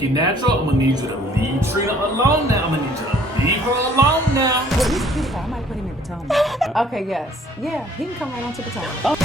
Nikki Natural, I'm gonna need you to leave Trina alone now. I'm gonna need you to leave her alone now. Well, he's a beautiful. I might put him in Potomac. Okay, yes. Yeah, he can come right on to Potomac.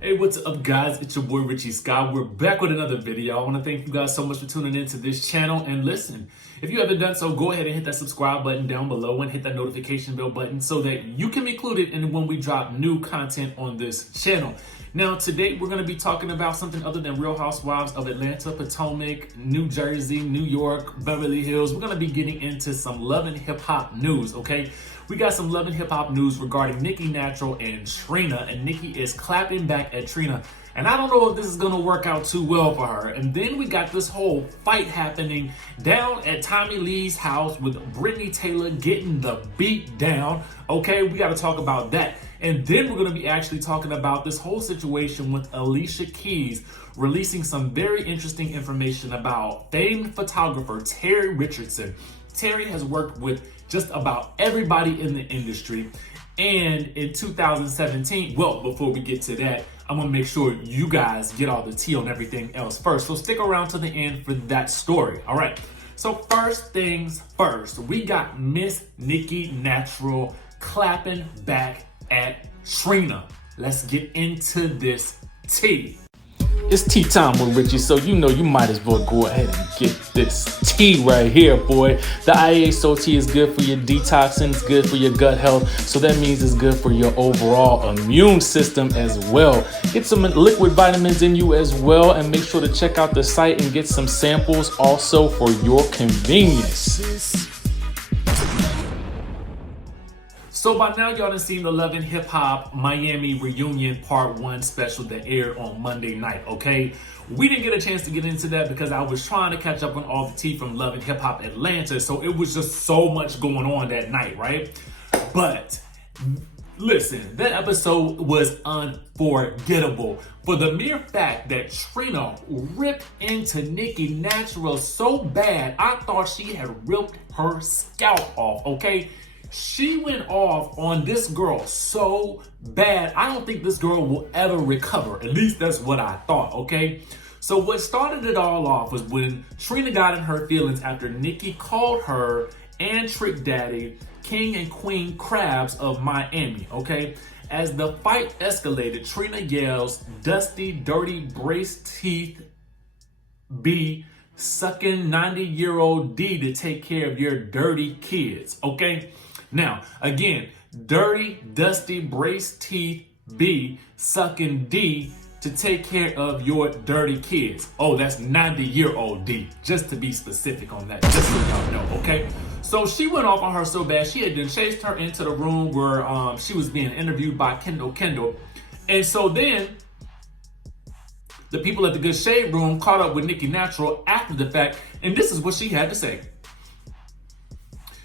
Hey, what's up guys? It's your boy Richie Scott. We're back with another video. I want to thank you guys so much for tuning into this channel. And listen, if you haven't done so, go ahead and hit that subscribe button down below and hit that notification bell button so that you can be included in when we drop new content on this channel. Now, today we're going to be talking about something other than Real Housewives of Atlanta, Potomac, New Jersey, New York, Beverly Hills. We're going to be getting into some love and hip hop news, okay? We got some love and hip hop news regarding Nikki Natural and Trina, and Nikki is clapping back at Trina. And I don't know if this is going to work out too well for her. And then we got this whole fight happening down at Tommy Lee's house with Brittany Taylor getting the beat down. Okay, we got to talk about that. And then we're going to be actually talking about this whole situation with Alicia Keys releasing some very interesting information about famed photographer Terry Richardson. Terry has worked with just about everybody in the industry. And in 2017, well, before we get to that, I'm gonna make sure you guys get all the tea on everything else first. So stick around to the end for that story. All right. So first things first, we got Miss Nikki Natural clapping back at Trina. Let's get into this tea. It's tea time with Richie, so you know you might as well go ahead and get this tea right here, boy. The IASO tea is good for your detoxing, it's good for your gut health, so that means it's good for your overall immune system as well. Get some liquid vitamins in you as well, and make sure to check out the site and get some samples also for your convenience. So by now, y'all done seen the Love and Hip Hop Miami Reunion Part 1 special that aired on Monday night, okay? We didn't get a chance to get into that because I was trying to catch up on all the tea from Love and Hip Hop Atlanta, so it was just so much going on that night, right? But listen, that episode was unforgettable for the mere fact that Trina ripped into Nikki Natural so bad, I thought she had ripped her scalp off, okay? She went off on this girl so bad, I don't think this girl will ever recover. At least that's what I thought, okay? So what started it all off was when Trina got in her feelings after Nikki called her and Trick Daddy King and Queen Crabs of Miami, okay? As the fight escalated, Trina yells, "Dusty, dirty, brace teeth B sucking 90-year-old D to take care of your dirty kids," okay? Now, again, dirty, dusty, brace teeth B sucking D to take care of your dirty kids. Oh, that's 90-year-old D, just to be specific on that, just so y'all know, okay? So she went off on her so bad, she had then chased her into the room where she was being interviewed by Kendall. And so then, the people at the Good Shade Room caught up with Nikki Natural after the fact, and this is what she had to say.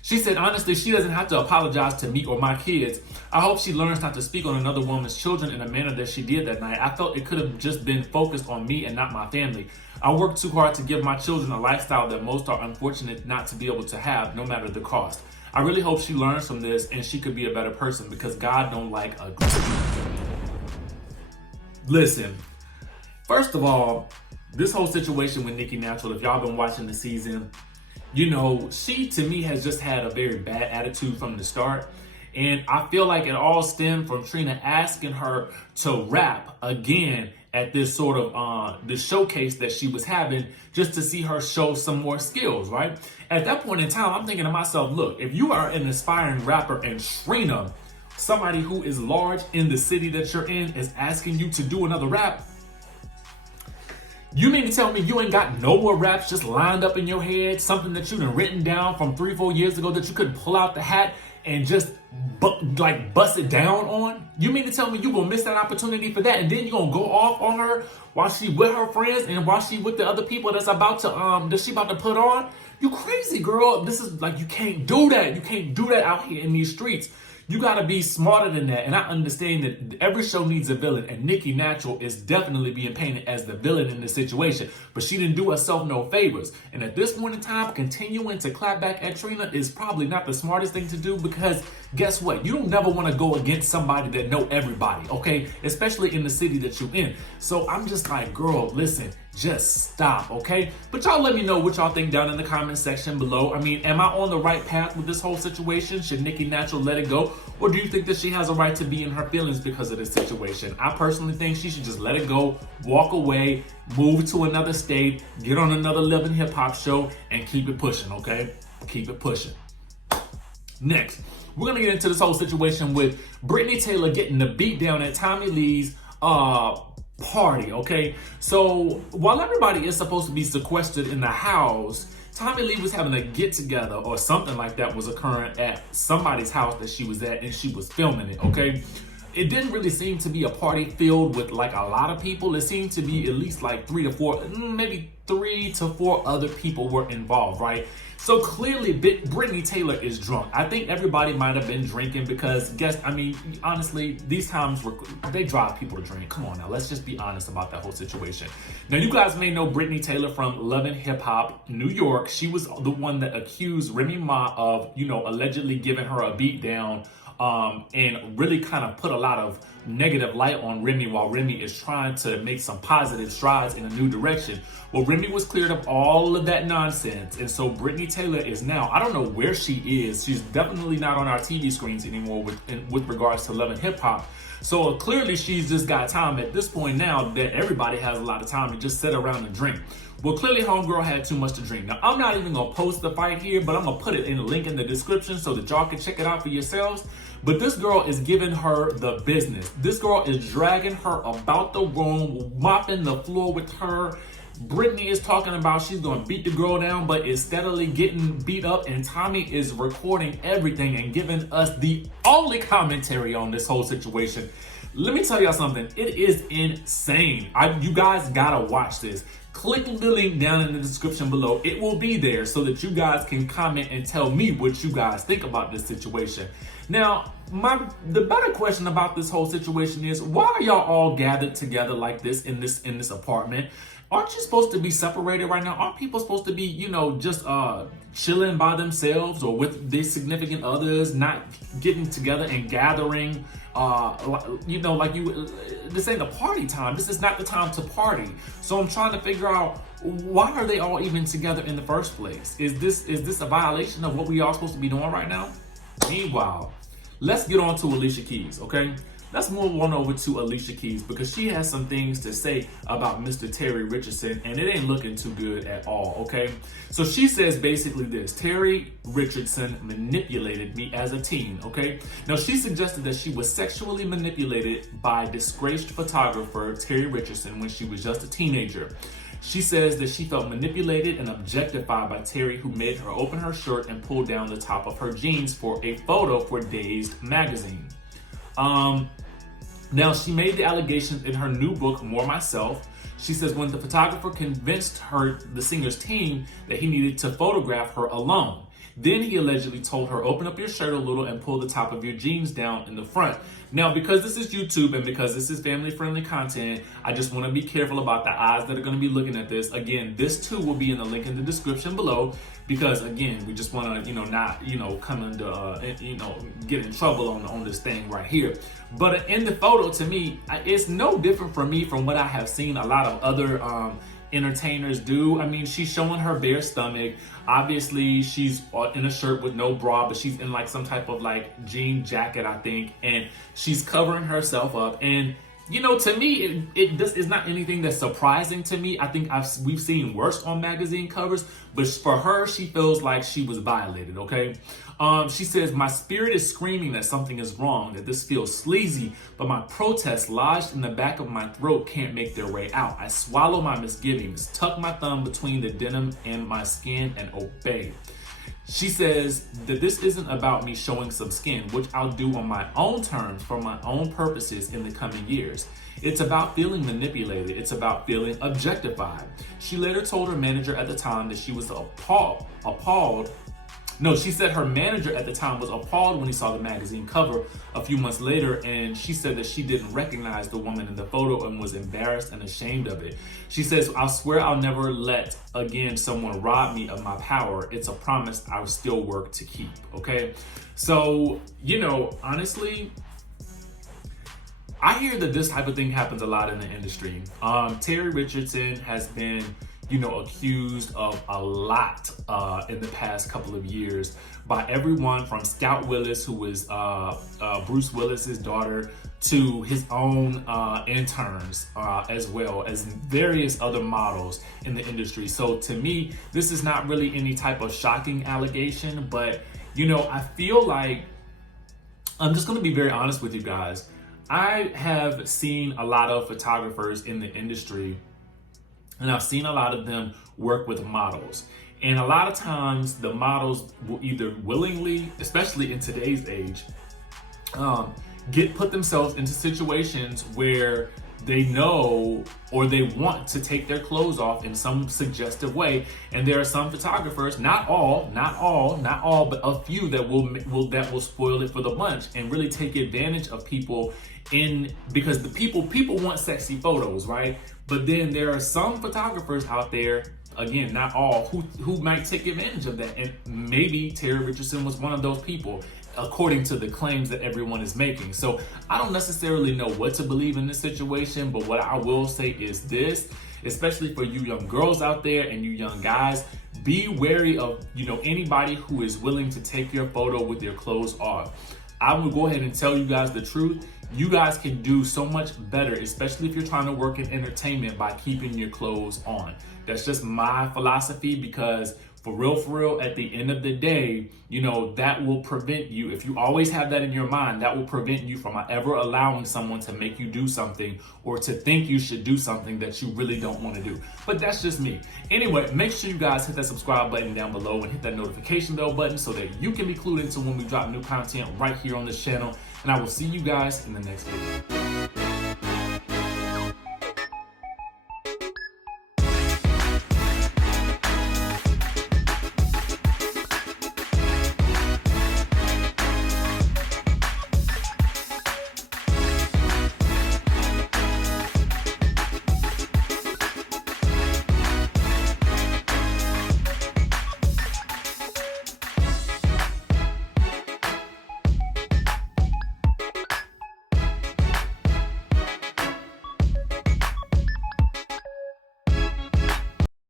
She said, honestly, she doesn't have to apologize to me or my kids. I hope she learns not to speak on another woman's children in a manner that she did that night. I felt it could have just been focused on me and not my family. I worked too hard to give my children a lifestyle that most are unfortunate not to be able to have, no matter the cost. I really hope she learns from this and she could be a better person because God don't like ugly. Listen, first of all, this whole situation with Nikki Natural, if y'all been watching the season, you know, she, to me, has just had a very bad attitude from the start. And I feel like it all stemmed from Trina asking her to rap again at this sort of, this showcase that she was having just to see her show some more skills, right? At that point in time, I'm thinking to myself, look, if you are an aspiring rapper and Trina, somebody who is large in the city that you're in, is asking you to do another rap, you mean to tell me you ain't got no more raps just lined up in your head? Something that you done written down from 3-4 years ago that you couldn't pull out the hat and just bust it down on? You mean to tell me you gonna miss that opportunity for that, and then you gonna go off on her while she with her friends and while she with the other people that's about to that she about to put on? You crazy, girl. This is like, you can't do that. You can't do that out here in these streets. You gotta be smarter than that. And I understand that every show needs a villain, and Nikki Natural is definitely being painted as the villain in this situation. But she didn't do herself no favors. And at this point in time, continuing to clap back at Trina is probably not the smartest thing to do, because guess what? You don't never want to go against somebody that know everybody, okay? Especially in the city that you're in. So I'm just like, girl, listen, just stop, okay? But y'all let me know what y'all think down in the comment section below. I mean, am I on the right path with this whole situation? Should Nikki Natural let it go? Or do you think that she has a right to be in her feelings because of this situation? I personally think she should just let it go, walk away, move to another state, get on another Love and Hip Hop show, and keep it pushing, okay? Keep it pushing. Next, we're gonna get into this whole situation with Brittany Taylor getting the beat down at Tommy Lee's party, okay? So while everybody is supposed to be sequestered in the house, Tommy Lee was having a get together or something like that was occurring at somebody's house that she was at, and she was filming it, okay? It didn't really seem to be a party filled with like a lot of people. It seemed to be at least like 3 to 4 other people were involved, right? So clearly Brittany Taylor is drunk. I think everybody might have been drinking because honestly, these times they drive people to drink. Come on now, let's just be honest about that whole situation. Now you guys may know Brittany Taylor from Love and Hip Hop New York. She was the one that accused Remy Ma of, allegedly giving her a beat down and really kind of put a lot of negative light on Remy while Remy is trying to make some positive strides in a new direction. Well, Remy was cleared up all of that nonsense, and so Brittany Taylor is now, I don't know where she is. She's definitely not on our TV screens anymore with regards to Love and Hip Hop. So clearly she's just got time at this point now that everybody has a lot of time to just sit around and drink. Well, clearly homegirl had too much to drink. Now, I'm not even gonna post the fight here, but I'm gonna put it in the link in the description so that y'all can check it out for yourselves. But this girl is giving her the business. This girl is dragging her about the room, mopping the floor with her. Brittany is talking about she's gonna beat the girl down, but is steadily getting beat up, and Tommy is recording everything and giving us the only commentary on this whole situation. Let me tell y'all something. It is insane. You guys gotta watch this. Click the link down in the description below. It will be there so that you guys can comment and tell me what you guys think about this situation. Now, the better question about this whole situation is, why are y'all all gathered together like this in this apartment? Aren't you supposed to be separated right now? Aren't people supposed to be, just chilling by themselves or with their significant others, not getting together and gathering? This ain't a party time. This is not the time to party. So I'm trying to figure out, why are they all even together in the first place? Is this a violation of what we are supposed to be doing right now? Meanwhile, let's get on to Alicia Keys, okay? Let's move on over to Alicia Keys because she has some things to say about Mr. Terry Richardson, and it ain't looking too good at all, okay? So she says basically this: Terry Richardson manipulated me as a teen, okay? Now she suggested that she was sexually manipulated by disgraced photographer Terry Richardson when she was just a teenager. She says that she felt manipulated and objectified by Terry, who made her open her shirt and pull down the top of her jeans for a photo for Dazed magazine. Now, she made the allegations in her new book, More Myself. She says when the photographer convinced the singer's team that he needed to photograph her alone. Then he allegedly told her, open up your shirt a little and pull the top of your jeans down in the front. Now, because this is YouTube and because this is family-friendly content, I just want to be careful about the eyes that are going to be looking at this. Again, this too will be in the link in the description below because, again, we just want to, not, come into, get in trouble on this thing right here. But in the photo, to me, it's no different from what I have seen a lot of other entertainers do. I mean, she's showing her bare stomach. Obviously, she's in a shirt with no bra, but she's in like some type of like jean jacket, I think, and she's covering herself up. And to me, this is not anything that's surprising to me. I think we've seen worse on magazine covers, but for her, she feels like she was violated, okay? She says, my spirit is screaming that something is wrong, that this feels sleazy, but my protests lodged in the back of my throat can't make their way out. I swallow my misgivings, tuck my thumb between the denim and my skin, and obey. She says that this isn't about me showing some skin, which I'll do on my own terms for my own purposes in the coming years. It's about feeling manipulated. It's about feeling objectified. She later told her manager at the time that she was appalled No, she said her manager at the time was appalled when he saw the magazine cover a few months later, and she said that she didn't recognize the woman in the photo and was embarrassed and ashamed of it. She says, I swear I'll never let again someone rob me of my power. It's a promise I will still work to keep, okay? So, you know, honestly, I hear that this type of thing happens a lot in the industry. Terry Richardson has been, you know, accused of a lot in the past couple of years by everyone from Scout Willis, who was Bruce Willis's daughter, to his own interns, as well as various other models in the industry. So to me, this is not really any type of shocking allegation, but, you know, I feel like, I'm just gonna be very honest with you guys. I have seen a lot of photographers in the industry, and I've seen a lot of them work with models. And a lot of times the models will either willingly, especially in today's age, put themselves into situations where they know or they want to take their clothes off in some suggestive way. And there are some photographers, not all, but a few that will spoil it for the bunch and really take advantage of people because the people want sexy photos, right? But then there are some photographers out there, again, not all, who might take advantage of that. And maybe Terry Richardson was one of those people, according to the claims that everyone is making. So I don't necessarily know what to believe in this situation, but what I will say is this, especially for you young girls out there and you young guys, be wary of, you know, anybody who is willing to take your photo with their clothes off. I will go ahead and tell you guys the truth. You guys can do so much better, especially if you're trying to work in entertainment, by keeping your clothes on. That's just my philosophy, because for real, at the end of the day, you know, that will prevent you. If you always have that in your mind, that will prevent you from ever allowing someone to make you do something or to think you should do something that you really don't want to do. But that's just me. Anyway, make sure you guys hit that subscribe button down below and hit that notification bell button so that you can be clued into when we drop new content right here on this channel. And I will see you guys in the next video.